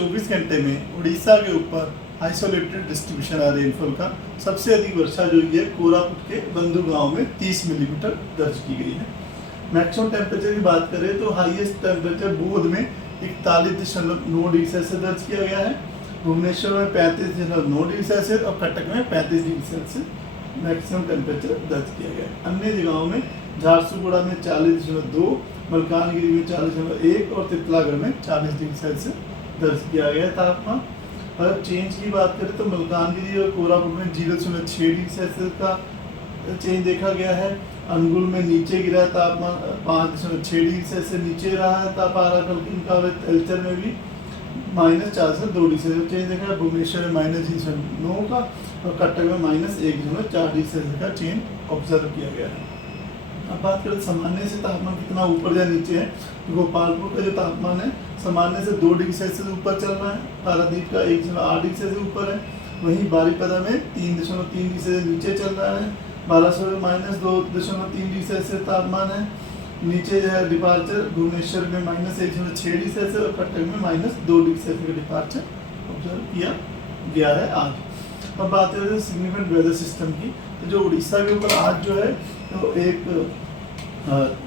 24 घंटे में उड़ीसा के ऊपर आइसोलेटेड डिस्ट्रीब्यूशन है रेनफॉल का। सबसे अधिक वर्षा जो हुई है कोरापुट के बंधु गांव में 30 मिलीमीटर दर्ज की गई है। मैक्सिमम टेम्परेचर की बात करें तो हाईएस्ट टेम्परेचर बोध में 41.9 डिग्री सेल्सियस दर्ज किया गया है, भुवनेश्वर में 35.9 डिग्री सेल्सियस और कटक में 35 डिग्री सेल्सियस मैक्सिमम टेम्परेचर दर्ज किया गया है। अन्य जगहों में झारसुगुड़ा में 40.2, मलकानगिरी में 40.1 और तितलागढ़ में 40 डिग्री सेल्सियस दर्ज किया गया है तापमान। अगर चेंज की बात करें तो मलकानगिरी और कोरापुट में 0.6 डिग्री सेल्सियस का चेंज देखा गया है। अनुगुल में नीचे गिरा है तापमान, 5.6 डिग्री सेल्सियस नीचे रहा है तापमान कल के मुकाबले। एल्चर में भी -4 से 2 डिग्री सेल्सियस चेंज देखा है। भुवनेश्वर में -0.9 का और कटक में -1.4 डिग्री सेल्सियस का चेंज ऑब्जर्व किया गया है। अब बात करें सामान्य से तापमान कितना ऊपर या नीचे है। गोपालपुर का जो तापमान है सामान्य से 2 डिग्री सेल्सियस ऊपर चल रहा है, पारादीप का 1.8 डिग्री सेल्सियस ऊपर है, वहीं बारीपदा में 3.3 डिग्री सेल्सियस नीचे चल रहा है। बालासोर में -2.3 डिग्री सेल्सियस तापमान है, नीचे जो है डिपार्चर भुवनेश्वर में -1.6 डिग्री सेल्सियस और कटक में -2 डिग्री सेल्सियस का डिपार्चर ऑब्जर्व किया गया है आज। अब बात करें सिग्निफिकेंट वेदर सिस्टम की, तो जो उड़ीसा के ऊपर आज जो है तो एक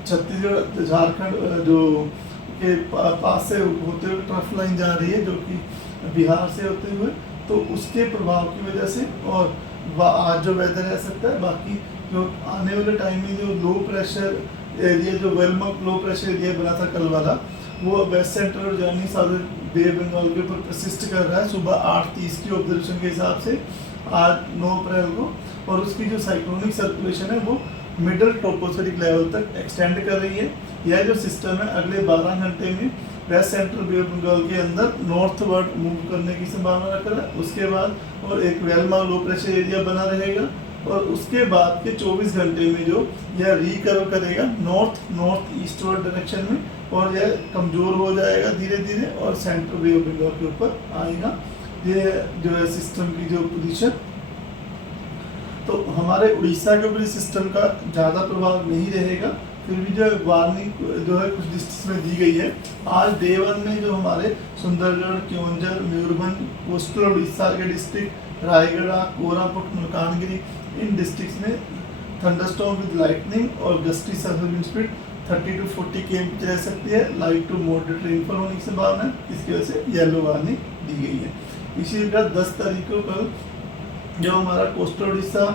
छत्तीसगढ़ झारखंड जो के पास से होते हुए ट्रफ लाइन जा रही है जो कि बिहार से होते हुए, तो उसके प्रभाव की वजह से और आज जो वेदर रह सकता है। बाकी जो आने वाले टाइम में जो लो प्रेशर एरिया जो वेलमार्क लो प्रेशर एरिया बना था कल वाला, वो वेस्ट सेंट्रल और जर्नी साउथ बे बंगाल के ऊपर प्रसिस्ट कर रहा है सुबह 8:30 की ऑब्जर्वेशन के हिसाब से आज 9 अप्रैल को, और उसकी जो साइक्लोनिक सर्कुलेशन है वो मिडल ट्रोपोस्फेरिक लेवल तक एक्सटेंड कर रही है। यह जो सिस्टम है अगले 12 घंटे में west central Bay of Bengal के अंदर नॉर्थवर्ड मूव करने की संभावना रख रहा है। उसके बाद और एक वेलमार्क लो प्रेशर एरिया बना रहेगा और उसके बाद के 24 घंटे में जो यह रिकर्व करेगा नॉर्थ ईस्टवर्ड डायरेक्शन में, और यह कमज़ोर हो जाएगा धीरे धीरे और सेंट्रल बे ऑफ बंगाल के ऊपर आएगा। ये जो है सिस्टम की जो पोजीशन, तो हमारे उड़ीसा के ऊपर सिस्टम का ज़्यादा प्रभाव नहीं रहेगा। फिर भी जो वार्निंग जो है कुछ डिस्ट्रिक्ट में दी गई है। आज डे 1 में जो हमारे सुंदरगढ़, केओंझर, मयूरभंज, कोस्टल उड़ीसा के डिस्ट्रिक्ट, रायगढ़, कोरापुट, मलकानगिरी, इन डिस्ट्रिक्ट्स में थंडरस्टॉर्म विद लाइटनिंग और gusty service wind speed 30 to 40 km रह सकती है। लाइट टू मॉडरेट रेनफॉल होने की संभावना है, इसकी वजह से येलो वार्निंग दी गई है। इसी प्रकार 10 तारीख को कल जो हमारा कोस्टल उड़ीसा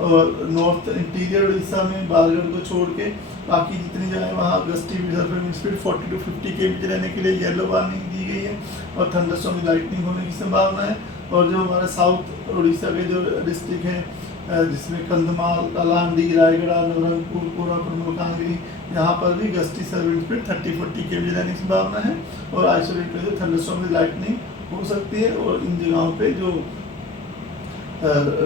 और नॉर्थ इंटीरियर उड़ीसा में बालगढ़ को छोड़ के बाकी जितनी जगह वहाँ gusty wind speed 40 to 50 km रहने के लिए येलो वार्निंग दी गई है और थंडरस्टॉर्म में लाइटनिंग होने की संभावना है। और जो हमारे साउथ उड़ीसा के जो डिस्ट्रिक्ट हैं जिसमें कंधमाल, कलांडी, रायगढ़, नवरंगपुर, कोरापुट, मलकानगिरी, यहाँ पर भी गस्टी विंड स्पीड 30-40 km रहने की संभावना है और आइसोलेटेड जो थंडरस्टॉर्म में लाइटनिंग हो सकती है। और इन जगहों पे जो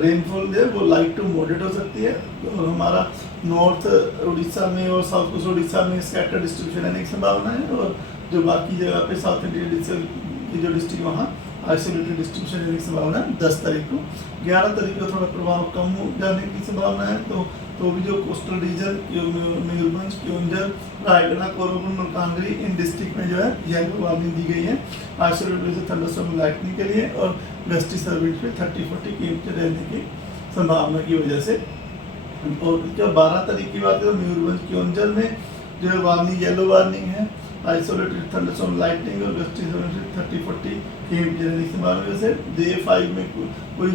रेनफॉल है वो लाइट टू मॉडरेट हो सकती है। और हमारा नॉर्थ उड़ीसा में और साउथ कोस्ट उड़ीसा में स्कैटर डिस्ट्रीब्यूशन रहने की संभावना है और जो बाकी जगह पे साउथ इंडियन की जो डिस्ट्रिक्ट वहाँ आइसोलेटेड डिस्ट्रीब्यूशन रहने की संभावना है 10 तारीख को। 11 तारीख को थोड़ा प्रभाव कम हो जाने की संभावना है। तो भी जो कोस्टल रीजन मयूरभंज, केओंझर, रायगढ़, कोरापुट, मलकानगिरी, इन डिस्ट्रिक्ट में जो है येलो वार्निंग दी गई है आइसोलेटेड थंडरस्टॉर्म लाइटनिंग के लिए और गस्टी सर्विस पे 30-40 km रहने की संभावना की वजह से। और जब 12 तारीख की बात करें मयूरभंज, केओंझर में जो है वार्निंग येलो वार्निंग है, आइसोलेटेड थंडरस्टॉर्म लाइटनिंग और गस्टी सर्विस 30-40 km रहने की संभावना से। डे 5 में कोई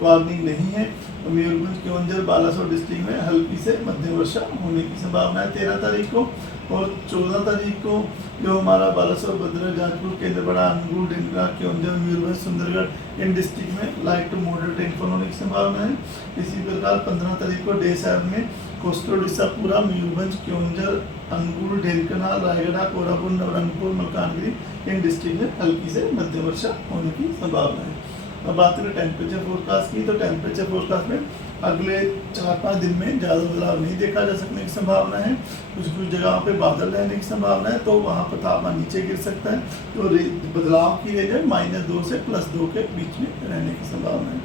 वार्निंग नहीं है। मयूरभंज, केओंझर, बालासोर डिस्ट्रिक्ट में हल्की से मध्यम वर्षा होने की संभावना है 13 तारीख को। और 14 तारीख को जो हमारा बालासोर, भद्रक, जाजपुर, केंद्रपाड़ा, अनुगुल, ढेंकना, केओंझर, मयूरभंज, सुंदरगढ़ इन डिस्ट्रिक्ट में लाइट टू मॉडरेट रेनफॉल होने की संभावना है। इसी प्रकार 15 तारीख को डे 7 में कोस्टल उड़ीसा पूरा, मयूरभंज, केओंझर, अनुगुल, ढेंकना, रायगढ़, कोरापुट, नवरंगपुर, मलकानगिरी इन डिस्ट्रिक्ट में हल्की से मध्यम वर्षा होने की संभावना है। अब बात करें टेम्परेचर फोरकास्ट की, तो टेम्परेचर फोरकास्ट में अगले 4-5 दिन में ज़्यादा बदलाव नहीं देखा जा सकने की संभावना है। कुछ जगहों पे बादल रहने की संभावना है, तो वहाँ पर तापमान नीचे गिर सकता है। तो बदलाव की रेंज है -2 से +2 के बीच में रहने की संभावना है।